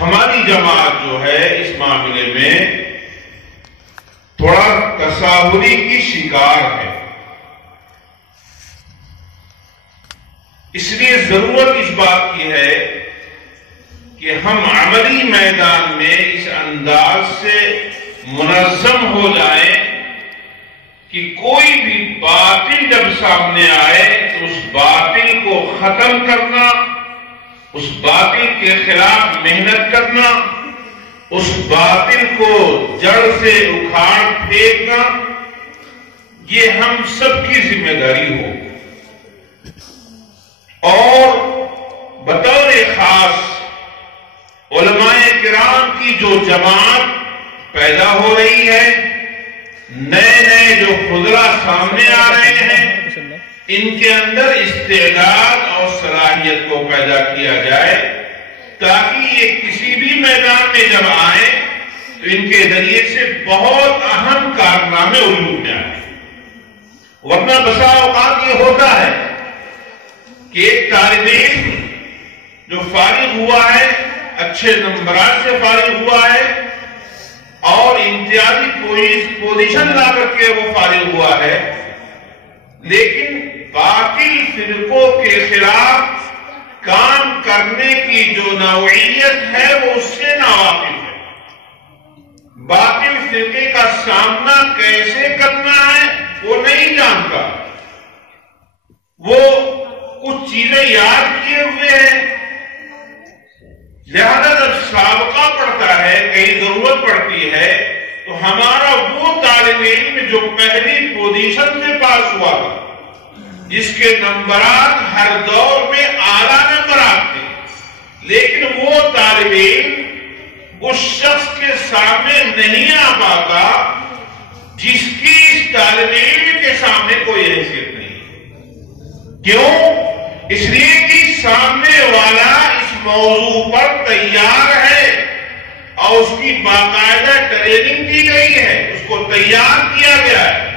ہماری جماعت جو ہے اس معاملے میں تھوڑا تصاوری کی شکار ہے، اس لیے ضرورت اس بات کی ہے کہ ہم عملی میدان میں اس انداز سے منظم ہو جائیں کہ کوئی بھی باطل جب سامنے آئے تو اس باطل کو ختم کرنا، اس باطل کے خلاف محنت کرنا، اس باطل کو جڑ سے اکھاڑ پھینکنا، یہ ہم سب کی ذمہ داری ہو۔ اور بطور خاص علماء کرام کی جو جماعت پیدا ہو رہی ہے، نئے نئے جو خضرا سامنے آ رہے ہیں، ان کے اندر استعداد اور صلاحیت کو پیدا کیا جائے تاکہ یہ کسی بھی میدان میں جب آئیں تو ان کے ذریعے سے بہت اہم کارنامے وجود میں آئیں۔ ورنہ بسا اوقات یہ ہوتا ہے کہ ایک طالب علم جو فارغ ہوا ہے، اچھے نمبرات سے فارغ ہوا ہے اور امتیازی پوزیشن لا کر کے وہ فارغ ہوا ہے، لیکن باطل فرقوں کے خلاف کام کرنے کی جو نوعیت ہے وہ اس سے ناواقف ہے۔ باطل فرقے کا سامنا کیسے کرنا ہے وہ نہیں جانتا، وہ کچھ چیزیں یاد کیے ہوئے ہیں، لہذا جب سابقہ پڑتا ہے، کہیں ضرورت پڑتی ہے تو ہمارا وہ طالب علم جو پہلی پوزیشن سے پاس ہوا تھا، جس کے نمبرات ہر دور میں اعلیٰ نمبرات تھے، لیکن وہ طالب علم اس شخص کے سامنے نہیں آ پاتا جس کی اس طالب علم کے سامنے کوئی حیثیت نہیں۔ کیوں؟ اس لیے کہ سامنے والا اس موضوع پر تیار ہے اور اس کی باقاعدہ ٹریننگ دی گئی ہے، اس کو تیار کیا گیا ہے۔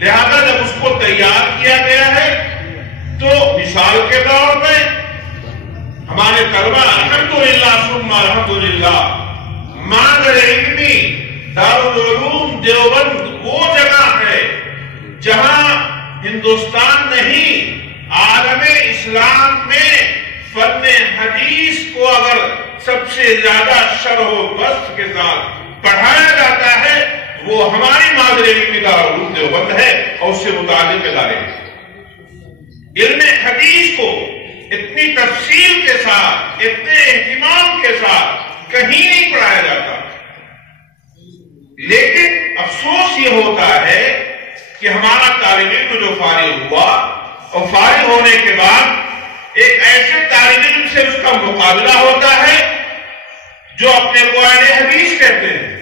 لہذا جب اس کو تیار کیا گیا ہے تو مثال کے طور پہ ہمارے طلبہ الحمدللہ ثم الحمدللہ مادر علمی دارالعلوم دیوبند وہ جگہ ہے جہاں ہندوستان نہیں عالم اسلام میں فن حدیث کو اگر سب سے زیادہ شرح و بسط کے ساتھ پڑھایا جاتا ہے وہ ہماری مادر علمی دارالعلوم دیوبند ہے اور اس سے متعلق ادارے ہیں۔ علم حدیث کو اتنی تفصیل کے ساتھ، اتنے اہتمام کے ساتھ کہیں نہیں پڑھایا جاتا، لیکن افسوس یہ ہوتا ہے کہ ہمارا طالب علم جو فارغ ہوا اور فارغ ہونے کے بعد ایک ایسے طالب علم سے اس کا مقابلہ ہوتا ہے جو اپنے کو اہل حدیث کہتے ہیں۔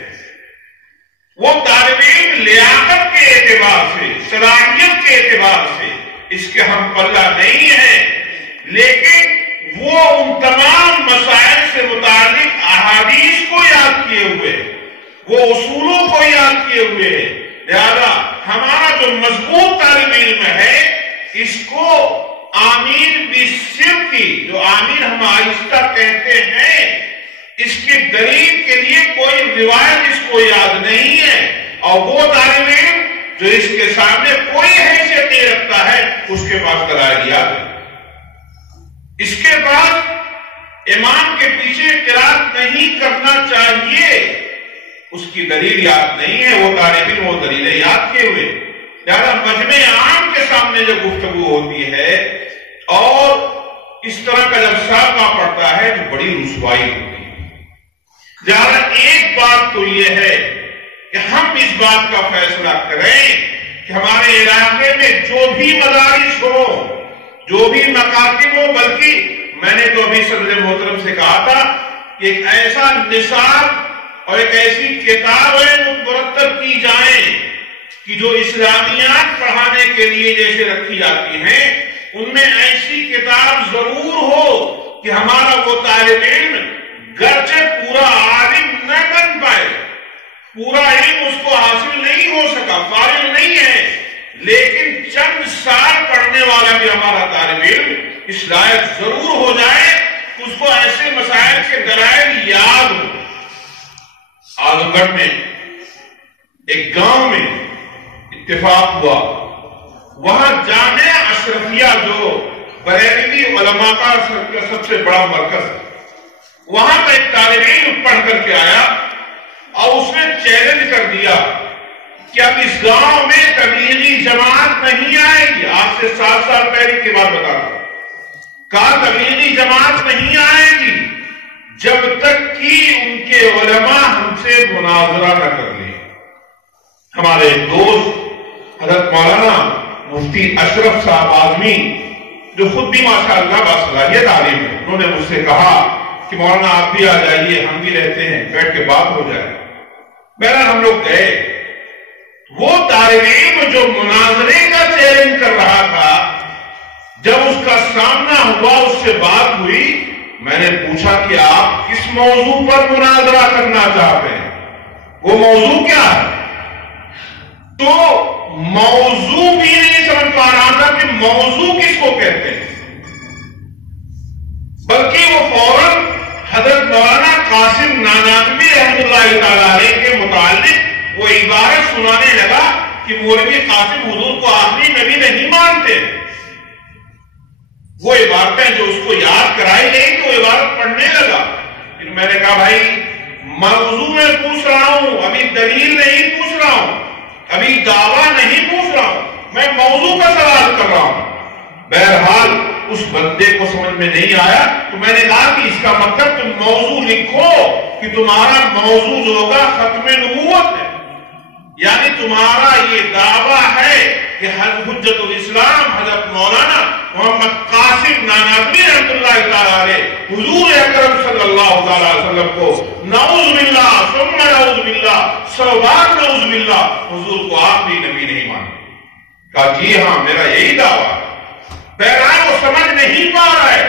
وہ طالب علم لیاقت کے اعتبار سے، صلاحیت کے اعتبار سے اس کے ہم پلہ نہیں ہے، لیکن وہ ان تمام مسائل سے متعلق احادیث کو یاد کیے ہوئے، وہ اصولوں کو یاد کیے ہوئے ہے۔ لہذا ہمارا جو مضبوط طالب علم ہے اس کو آمین بالسر کی، جو آمین ہم آہستہ کہتے ہیں، اس کی دلیل کے لیے کوئی روایت اس کو یاد نہیں ہے، اور وہ طالب علم جو اس کے سامنے کوئی حیثیت نہیں رکھتا ہے اس کے پاس دلائل یاد ہے۔ اس کے بعد امام کے پیچھے قرات نہیں کرنا چاہیے، اس کی دلیل یاد نہیں ہے، وہ طالب علم وہ دلیلیں یاد کیے ہوئے۔ لہذا مجمع عام کے سامنے جب گفتگو ہوتی ہے اور اس طرح کا جب سابقہ پڑتا ہے تو بڑی رسوائی ہوتی ہے۔ لہذا ایک بات تو یہ ہے کہ ہم اس بات کا فیصلہ کریں کہ ہمارے علاقے میں جو بھی مدارس ہو، جو بھی مکاتب ہو، بلکہ میں نے تو ابھی صدر محترم سے کہا تھا کہ ایک ایسا نصاب اور ایک ایسی کتابیں مرتب کی جائیں کہ جو اسلامیات پڑھانے کے لیے جیسے رکھی جاتی ہیں ان میں ایسی کتاب ضرور ہو کہ ہمارا وہ طالب علم گرچہ پورا عالم نہ بن پائے، پورا علم اس کو حاصل نہیں ہو سکا، فارغ نہیں ہے، لیکن چند سال پڑھنے والا بھی ہمارا طالب علم اس لائق ضرور ہو جائے اس کو ایسے مسائل کے دلائل یاد ہو. اعظم گڑھ میں ایک گاؤں میں اتفاق ہوا، وہاں جامعہ اشرفیہ جو بریلوی علماء کا سب سے بڑا مرکز ہے، وہاں پہ ایک طالب علم پڑھ کر کے آیا اور اس نے چیلنج کر دیا کہ اب اس گاؤں میں تبلیغی جماعت نہیں آئے گی. آج سے 7 سال پہلے کی بات بتا رہا ہوں. کہا تبلیغی جماعت نہیں آئے گی جب تک کہ ان کے علماء ہم سے مناظرہ نہ کر لیں. ہمارے دوست حضرت مولانا مفتی اشرف صاحب اعظمی جو خود بھی ماشاءاللہ باصلاحیت عالم ہے، انہوں نے مجھ سے کہا کہ مولانا آپ بھی آ جائیے، ہم بھی رہتے ہیں، بیٹھ کے بات ہو جائے. بہرحال ہم لوگ گئے. وہ طالب علم جو مناظرے کا چیلنج کر رہا تھا، جب اس کا سامنا ہوا، اس سے بات ہوئی، میں نے پوچھا کہ آپ کس موضوع پر مناظرہ کرنا چاہتے ہیں، وہ موضوع کیا ہے؟ تو موضوع بھی نہیں سمجھ پا رہا تھا کہ موضوع کس کو کہتے ہیں، بلکہ وہ فوراً حضرت مولانا قاسم نانوتوی رحمۃ اللہ تعالی علیہ کے متعلق وہ عبارت سنانے لگا کہ مولوی قاسم حضور کو آخری نبی نہیں مانتے. وہ عبارتیں جو اس کو یاد کرائی گئی تو وہ عبارت پڑھنے لگا. پھر میں نے کہا بھائی موضوع میں پوچھ رہا ہوں، ابھی دلیل نہیں پوچھ رہا ہوں، ابھی دعویٰ نہیں پوچھ رہا ہوں، میں موضوع کا سوال کر رہا ہوں. بہرحال اس بندے کو سمجھ میں نہیں آیا تو میں نے کہا کہ اس کا مطلب تم موضوع لکھو کہ تمہارا موضوع جو ہوگا ختم نبوت ہے، یعنی تمہارا یہ دعویٰ ہے کہ حجت الاسلام حضرت مولانا محمد قاسم نانوتوی رحمۃ اللہ تعالی علیہ حضور اکرم صلی اللہ علیہ وسلم کو نعوذ باللہ ثم نعوذ باللہ 100 بار نعوذ باللہ حضور کو آخری نبی نہیں مانا. کہا جی ہاں میرا یہی دعویٰ. بہرحال وہ سمجھ نہیں پا رہا ہے،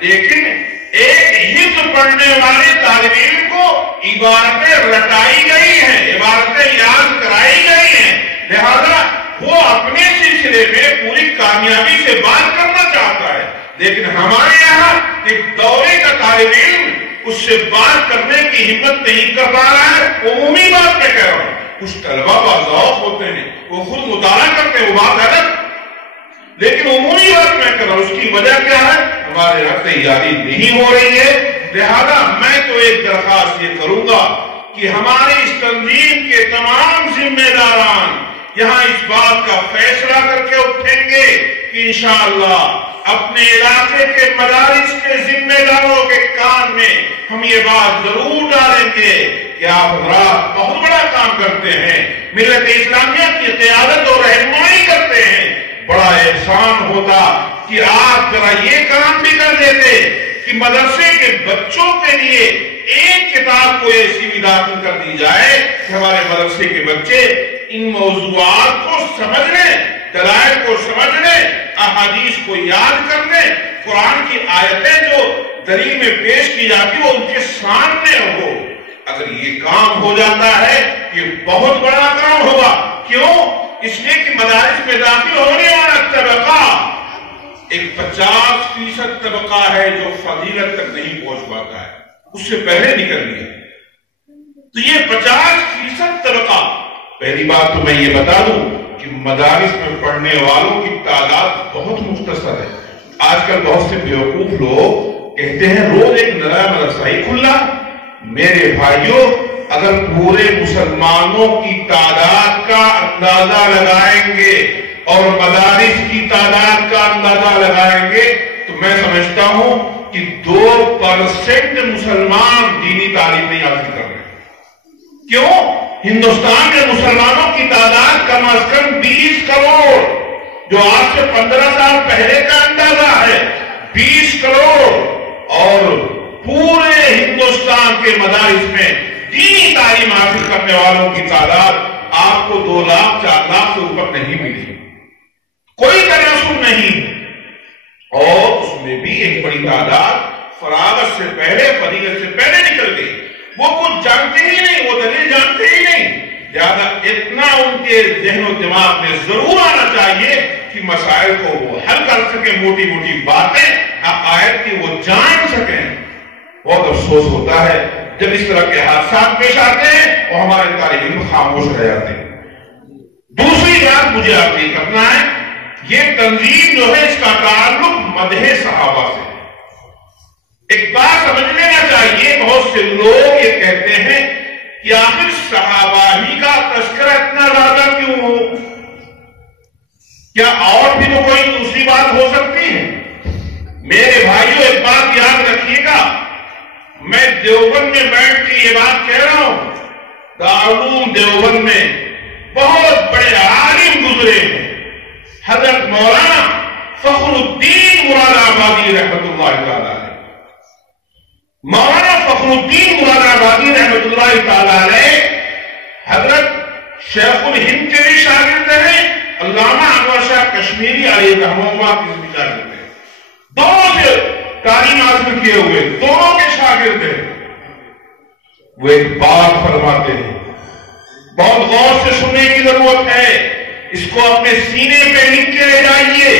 لیکن ایک حفظ پڑھنے والے طالب علم کو عبارتیں رٹائی گئی ہیں، عبارتیں یاد کرائی گئی ہیں، لہذا وہ اپنے سلسلے میں پوری کامیابی سے بات کرنا چاہتا ہے. لیکن ہمارے یہاں ایک دورے کا طالب علم اس سے بات کرنے کی ہمت نہیں کر رہا ہے. عمومی بات میں کہہ رہا ہوں، کچھ طلبہ باذوق ہوتے ہیں، وہ خود مطالعہ کرتے ہیں، وہ بات الگ، لیکن عمومی بات میں کر رہا ہوں. اس کی وجہ کیا ہے؟ ہمارے یہاں تیاری نہیں ہو رہی ہے. لہذا میں تو ایک درخواست یہ کروں گا کہ ہماری اس تنظیم کے تمام ذمہ داران یہاں اس بات کا فیصلہ کر کے اٹھیں گے کہ انشاءاللہ اپنے علاقے کے مدارس کے ذمہ داروں کے کان میں ہم یہ بات ضرور ڈالیں گے کہ آپ حضرات بہت بڑا کام کرتے ہیں، ملت اسلامیہ کی قیادت اور رہنمائی کرتے ہیں. بڑا احسان ہوتا کہ آپ ذرا یہ کام بھی کر دیتے کہ مدرسے کے بچوں کے لیے ایک کتاب کو ایسی بھی داخل کر دی جائے کہ ہمارے مدرسے کے بچے ان موضوعات کو سمجھ لیں، دلائل کو سمجھ لیں، احادیث کو یاد کر لیں، قرآن کی آیتیں جو دلیل میں پیش کی جاتی وہ ان کے سامنے ہو. اگر یہ کام ہو جاتا ہے یہ بہت بڑا کام ہوگا. کیوں؟ اس لیے کہ مدارس میں داخل ہونے والا طبقہ ایک 50% طبقہ ہے جو فضیلت تک نہیں پہنچ پاتا ہے، اس سے پہلے نکل گیا. تو یہ 50% طبقہ، پہلی بات تو میں یہ بتا دوں کہ مدارس میں پڑھنے والوں کی تعداد بہت مختصر ہے. آج کل بہت سے بیوقوف لوگ کہتے ہیں روز ایک نیا مدرسہ ہی کھلا. میرے بھائیوں، اگر پورے مسلمانوں کی تعداد کا اندازہ لگائیں گے اور مدارس کی تعداد کا اندازہ لگائیں گے تو میں سمجھتا ہوں کہ 2% مسلمان دینی تعلیم نہیں حاصل کر رہے. کیوں؟ ہندوستان میں مسلمانوں کی تعداد کم از کم 20 کروڑ، جو آج سے 15 سال پہلے کا اندازہ ہے 20 کروڑ، اور پورے ہندوستان کے مدارس میں دینی تعلیم حاصل کرنے والوں کی تعداد آپ کو 2 لاکھ 4 لاکھ سے اوپر نہیں ملی. کوئی تناسب نہیں. اور اس میں بھی ایک بڑی تعداد فراغت سے پہلے، فضیلت سے پہلے نکل گئی. وہ کچھ جانتے ہی نہیں، وہ دلیل جانتے ہی نہیں. لہذا اتنا ان کے ذہن و دماغ میں ضرور آنا چاہیے کہ مسائل کو وہ حل کر سکے. موٹی موٹی باتیں عقائد کی وہ جان سکیں. بہت افسوس ہوتا ہے جب اس طرح کے حادثات پیش آتے ہیں اور ہمارے طالب علم خاموش رہ جاتے ہیں. دوسری بات مجھے آپ یہ کرنا ہے، یہ تنظیم جو ہے اس کا تعلق مدح صحابہ سے. ایک بات سمجھ لینا چاہیے، بہت سے لوگ یہ کہتے ہیں کہ آخر صحابہ ہی کا تذکرہ اتنا زیادہ کیوں ہو؟ کیا اور بھی تو کوئی دوسری بات ہو سکتی ہے؟ میرے بھائیوں ایک بات یاد رکھیے گا، میں دیوبند میں بیٹھ کے یہ بات کہہ رہا ہوں، دارالعلوم دیوبند میں بہت بڑے عالم گزرے ہیں، حضرت مولانا فخر الدین مراد آبادی رحمت اللہ تعالی علیہ. مولانا فخر الدین مراد آبادی رحمت اللہ تعالی علیہ حضرت شیخ الہند کے بھی شاگرد ہیں، علامہ انور شاہ کشمیری علیہ رحمہ کے بھی شاگرد ہیں. دونوں سے تعلیم حاصل کیے ہوئے، دونوں کے شاگرد ہیں. وہ ایک بات فرماتے ہیں، بہت غور سے سننے کی ضرورت ہے، اس کو اپنے سینے پہ لکھ کے لے جائیے.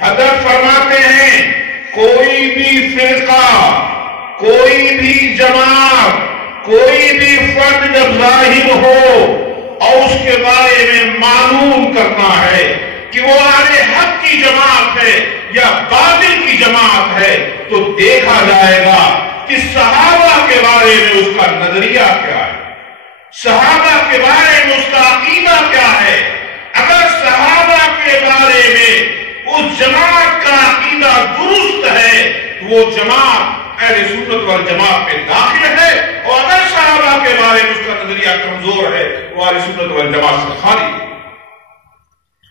حضرت فرماتے ہیں کوئی بھی فرقہ، کوئی بھی جماعت، کوئی بھی فرد جب ظاہر ہو اور اس کے بارے میں معلوم کرنا ہے کہ وہ اہل حق کی جماعت ہے یا باطل کی جماعت ہے، تو دیکھا جائے گا کہ صحابہ کے بارے میں اس کا نظریہ کیا ہے، صحابہ کے بارے میں اس کا عقیدہ کیا ہے. اگر صحابہ کے بارے میں اس جماعت کا عقیدہ درست ہے تو وہ جماعت اہل سنت والجماعت میں داخل ہے، اور اگر صحابہ کے بارے میں اس کا نظریہ کمزور ہے وہ اہل سنت والجماعت سے خالی ہے.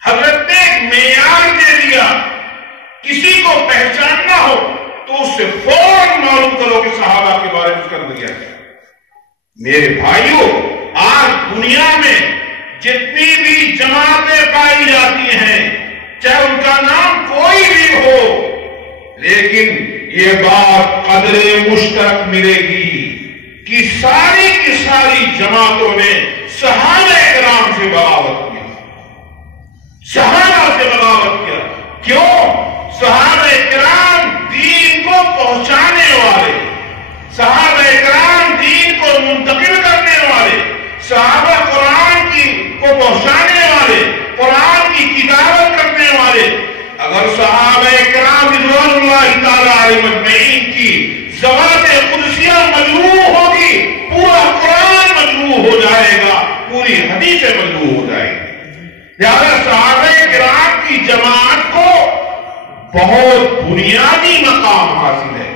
حضرت نے ایک معیار دے دیا، کسی کو پہچاننا ہو تو اس سے فوراً معلوم کرو کہ صحابہ کے بارے میں اس کا نظریہ کیا ہے. میرے بھائیوں، آج دنیا میں جتنی بھی جماعتیں پائی جاتی ہیں، چاہے ان کا نام کوئی بھی ہو، لیکن یہ بات قدر مشترک ملے گی کہ ساری کی ساری جماعتوں نے صحابہ کرام سے بغاوت کیا، صحابہ سے بغاوت کیا. کیوں؟ صحابہ کرام دین کو پہنچانے والے، صحابہ کرام دین کو منتقل کرنے والے، صحابہ قرآن کو پہنچانے والے، قرآن کی کتابت کرنے والے. اگر صحابہ کرام رضوان اللہ تعالی علیہ مجمعین کی ذوات قدسیہ مجروح ہوگی، پورا قرآن مجروح ہو جائے گا، پوری حدیث مجروح ہو جائے گی. لہذا صحابہ کرام کی جماعت کو بہت بنیادی مقام حاصل ہے.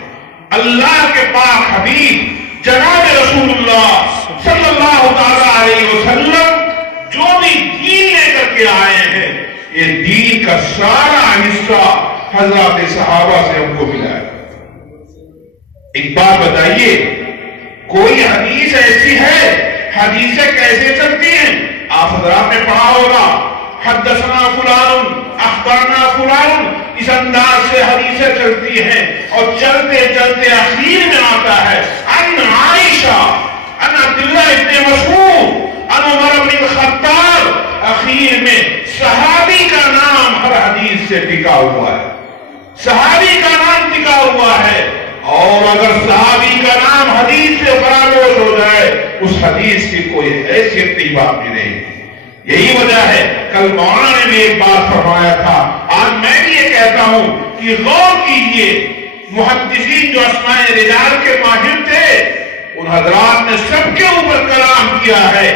اللہ کے پاک حبیب جناب رسول اللہ صلی اللہ تعالی علیہ وسلم جو بھی دین لے کر کے آئے ہیں، یہ دین کا سارا حصہ حضرات صحابہ سے ہم کو ملا ہے. ایک بات بتائیے، کوئی حدیث ایسی ہے، حدیثیں کیسے چلتی ہیں؟ آپ حضرات نے پڑھا ہوگا، حدثنا فلان اخبرنا فلان، اس انداز سے حدیثیں چلتی ہیں اور چلتے چلتے اخیر میں آتا ہے ان عائشہ، ان عبداللہ ابن مسعود، ان عمر بن الخطاب. اخیر میں صحابی کا نام ہر حدیث سے ٹکا ہوا ہے، صحابی کا نام ٹکا ہوا ہے. اور اگر صحابی کا نام حدیث سے فراموش ہو جائے، اس حدیث کی کوئی حیثیت نہیں باقی نہیں. یہی وجہ ہے کل مولانا نے بھی ایک بات فرمایا تھا، آج میں بھی یہ کہتا ہوں کہ غور کیجئے، محدثین جو اسماء رجال کے ماہر تھے، ان حضرات نے سب کے اوپر کلام کیا ہے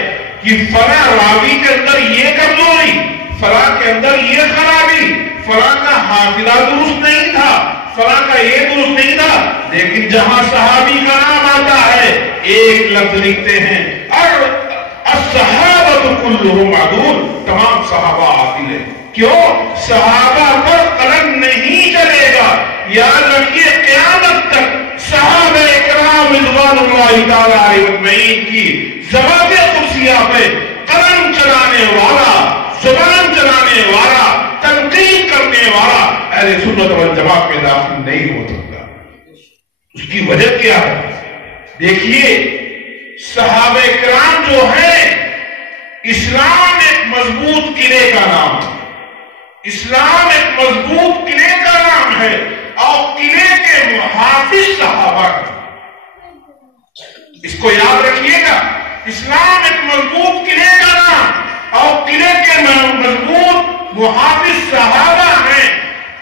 کہ فلاں راوی کے اندر یہ کمزوری، فلاں کے اندر یہ خرابی، فلاں کا حافظہ درست نہیں تھا، فلاں کا یہ درست نہیں تھا. لیکن جہاں صحابی کا نام آتا ہے ایک لفظ لکھتے ہیں، اور الصحابہ کلہم عدول، تمام صحابہ عادل ہیں. کیوں؟ صحابہ پر قلم نہیں چلے گا. یاد رکھیے قیامت تک صحابہ کرام رضوان اللہ تعالی علیہ مجمعین کی ذوات قدسیہ پہ قلم چلانے والا، زبان چلانے والا، تنقید کرنے والا اہل سنت والجماعت میں داخل نہیں ہو سکتا. اس کی وجہ کیا ہے؟ دیکھیے، صحابہ کرام جو ہے، اسلام ایک مضبوط قلعے کا نام ہے، اسلام ایک مضبوط قلعے کا نام ہے. اور قلعے کے محافظ صحابہ ہیں۔ اس کو یاد رکھیے گا، اسلام ایک مضبوط قلعے کا نام اور قلعے کے مضبوط محافظ صحابہ ہیں۔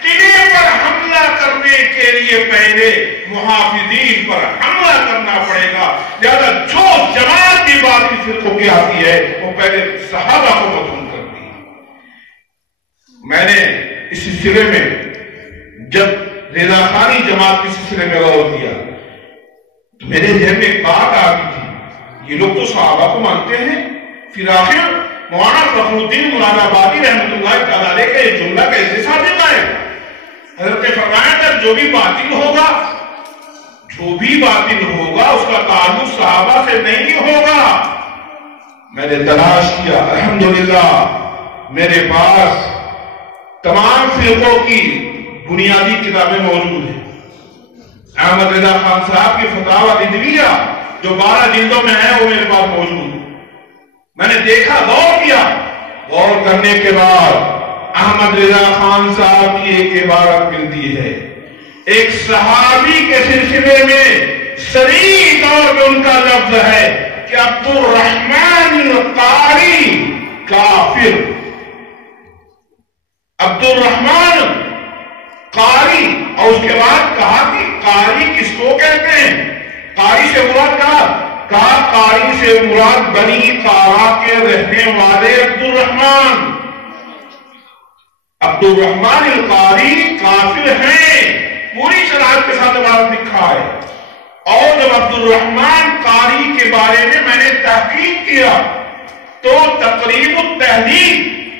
قلعے پر حملہ کرنے کے لیے پہلے محافظین پر حملہ کرنا پڑے گا، لہذا جو جماعت بھی باقی فرقوں کی آتی ہے وہ پہلے صحابہ کو مدفون کرتی ہے۔ میں نے اس سلسلے میں جب رضا خانی جماعت کے سلسلے میں غور کیا تو میرے ذہن میں ایک بات آ گئی تھی، یہ لوگ تو صحابہ کو مانتے ہیں، پھر آخر مولانا فخر الدین مراد آبادی رحمۃ اللہ تعالی علیہ کا یہ جملہ کیسے ثابت آئے؟ حضرت نے فرمایا تھا جو بھی باطل ہوگا اس کا تعلق صحابہ سے نہیں ہوگا۔ میں نے تلاش کیا، الحمدللہ میرے پاس تمام فرقوں کی بنیادی کتابیں موجود ہیں۔ احمد رضا خان صاحب کی فتاوی ندویہ جو 12 جلدوں میں ہے وہ میرے پاس موجود ہے۔ میں نے دیکھا، غور کیا، غور کرنے کے بعد احمد رضا خان صاحب کی ایک عبارت ملتی ہے، ایک صحابی کے سلسلے میں صریح طور پہ ان کا لفظ ہے کہ عبد الرحمن القاری کافر۔ عبد الرحمن قاری، اور اس کے بعد کہا کہ قاری کس کو کہتے ہیں؟ قاری سے مراد کہا قاری سے مراد بنی قارا کے رہنے والے عبد الرحمن القاری کافر ہیں، پوری شرائط کے ساتھ عبارت لکھا ہے۔ اور جب عبد الرحمن قاری کے بارے میں نے تحقیق کیا تو تقریب التہذیب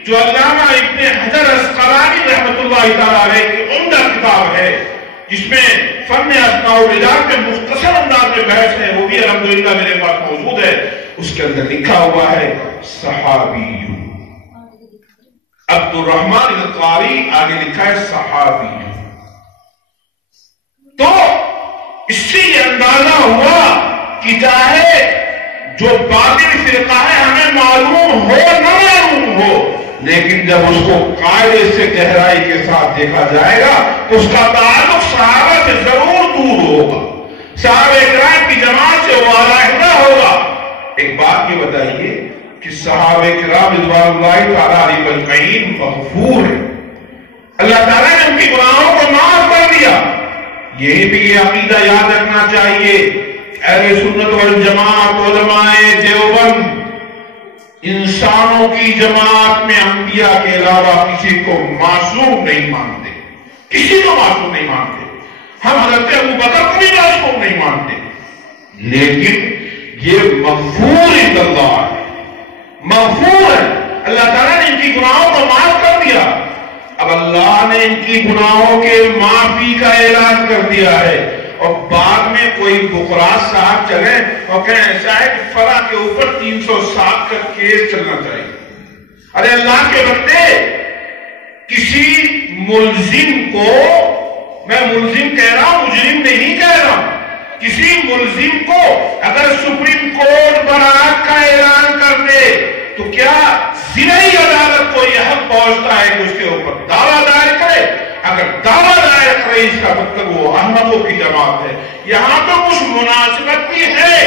جو علامہ ابن حجر اسقلانی رحمۃ اللہ تعالی علیہ کی عمدہ کتاب ہے، جس میں فن اسماء الرجال کے مختصر انداز میں بحث ہے، وہ بھی الحمدللہ میرے پاس موجود ہے۔ اس کے اندر لکھا ہوا ہے صحابی عبد الرحمن القاری، آگے لکھا ہے صحابی۔ تو اس سے یہ اندازہ ہوا کہ چاہے جو باطل فرقہ ہے ہمیں معلوم ہو نہ معلوم ہو، لیکن جب اس کو قاعدے سے گہرائی کے ساتھ دیکھا جائے گا تو اس کا تعلق صحابہ سے ضرور دور ہوگا، صحابہ کرام کی جماعت سے وہ علیحدہ ہوگا۔ ایک بات یہ بتائیے کہ صحابہ کرام رضوان اللہ تعالیٰ علیہ اجمعین مغفور ہیں، اللہ تعالیٰ نے ان کی گناہوں کو معاف کر دیا۔ یہی بھی یہ عقیدہ یاد رکھنا چاہیے، اہل سنت والجماعت علماء دیوبند انسانوں کی جماعت میں انبیاء کے علاوہ کسی کو معصوم نہیں مانتے، کسی کو معصوم نہیں مانتے۔ ہم حضرت ابو بکر کو بھی معصوم نہیں مانتے، لیکن یہ مغفور عند اللہ ہے، مغفور ہے، اللہ تعالیٰ نے ان کی گناہوں کو معاف کر دیا۔ اب اللہ نے ان کی گناہوں کے معافی کا اعلان کر دیا ہے، اور بعد میں کوئی بقراط صاحب چلے اور کہیں ایسا ہے کہ فلاں کے اوپر 307 کا کیس چلنا چاہیے۔ ارے اللہ کے بندے، کسی ملزم کو، میں ملزم کہہ رہا ہوں، مجرم نہیں کہہ رہا ہوں، کسی ملزم کو اگر سپریم کورٹ برات کا اعلان کر دے تو کیا ضلعی عدالت کو یہ حق پہنچتا ہے کہ اس کے اوپر دعویٰ دائر کرے؟ اگر دعویٰ دائر کرے اس کا مطلب وہ احمدوں کی جماعت ہے۔ یہاں تو کچھ مناسبت بھی ہے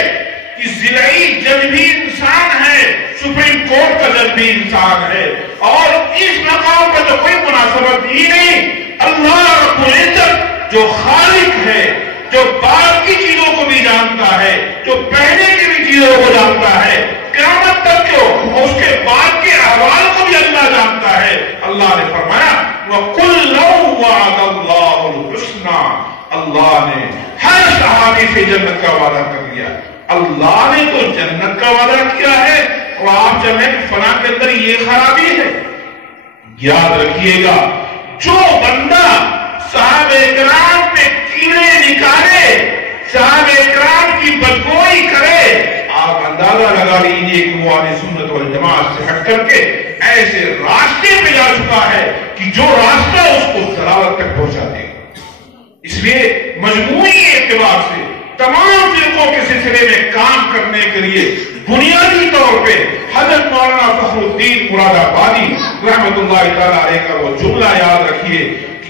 کہ ضلعی جج بھی انسان ہے، سپریم کورٹ کا جج بھی انسان ہے، اور اس مقام پر تو کوئی مناسبت ہی نہیں۔ اللہ رب العزت جو خالق ہے، جو بعد کی چیزوں کو بھی جانتا ہے، جو پہلے کی بھی چیزوں کو جانتا ہے، قیامت تک کو اور اس کے بعد کے احوال کو بھی اللہ جانتا ہے۔ اللہ نے فرمایا وَقُلْ وَعَدَ اللَّهُ الْحُسْنَى، اللہ نے ہر صحابی سے جنت کا وعدہ کر دیا۔ اللہ نے تو جنت کا وعدہ کیا ہے، اور آپ جب ہیں کہ فلاں کے اندر یہ خرابی ہے۔ یاد رکھیے گا، جو بندہ صحابہ کرام پہ کیڑے نکالے، صحابہ کرام کی بدگوئی کرے، آپ اندازہ لگا لیجئے کہ وہ اہل سنت والجماعت سے ہٹ کر کے ایسے راستے پہ جا چکا ہے کہ جو راستہ اس کو ضلالت تک پہنچا دے گا۔ اس لیے مجموعی اعتبار سے تمام فرقوں کے سلسلے میں کام کرنے کے لیے بنیادی طور پہ حضرت مولانا فخر الدین مراد آبادی رحمۃ اللہ تعالی علیہ کا وہ جملہ یاد رکھیے کہ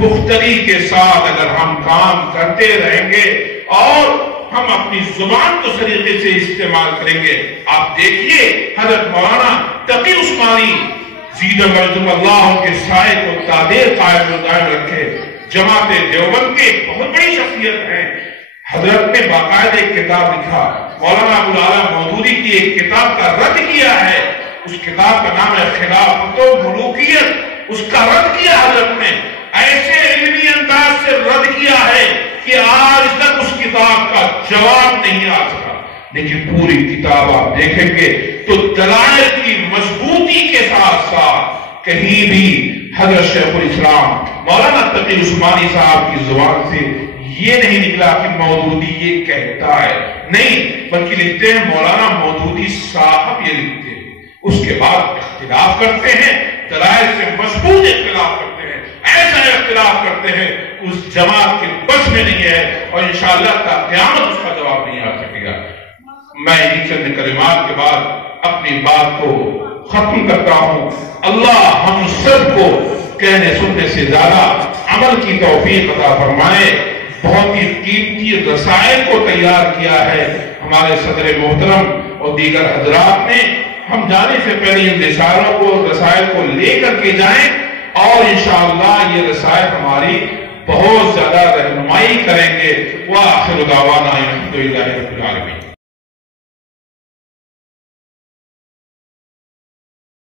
پختگی کے ساتھ اگر ہم کام کرتے رہیں گے اور ہم اپنی زبان کو طریقے سے استعمال کریں گے. آپ دیکھیے حضرت مولانا تقی عثمانی زید اللہ کے سائے کو تعدیر قائم رکھے، جماعت دیوبند کے بہت بڑی شخصیت ہیں. حضرت نے باقاعدہ ایک کتاب لکھا، مولانا ابوالعلا مودودی کی ایک کتاب کا رد کیا ہے. اس کتاب کا نام ہے خلافت و ملوکیت. اس کا رد کیا حضرت نے، ایسے علمی انداز سے رد کیا ہے کہ آج تک اس کتاب کا جواب نہیں آ سکا. لیکن پوری کتاب آپ دیکھیں گے تو دلائل کی مضبوطی کے ساتھ ساتھ کہیں بھی حضرت شیخ الاسلام مولانا تقی عثمانی صاحب کی زبان سے یہ نہیں نکلا کہ مودودی یہ کہتا ہے، نہیں، بلکہ لکھتے ہیں مولانا مودودی صاحب یہ لکھتے ہیں. اس کے بعد اختلاف کرتے ہیں، دلائل سے مضبوط اختلاف کرتے ہیں، ایسا اختلاف کرتے ہیں اس جماعت کے بس میں نہیں ہے اور انشاءاللہ تا قیامت اس کا جواب نہیں آ سکے گا. میں یہ چند کلمات کے بعد اپنی بات کو ختم کرتا ہوں. اللہ ہم سب کو کہنے سننے سے زیادہ عمل کی توفیق عطا فرمائے. بہت ہی قیمتی رسائل کو تیار کیا ہے ہمارے صدر محترم اور دیگر حضرات نے. ہم جانے سے پہلے ان رسائلوں کو رسائل کو لے کر کے جائیں اور انشاءاللہ یہ رسائل ہماری بہت زیادہ رہنمائی کریں گے. وآخر دعوانا الحمدللہ رب العالمین.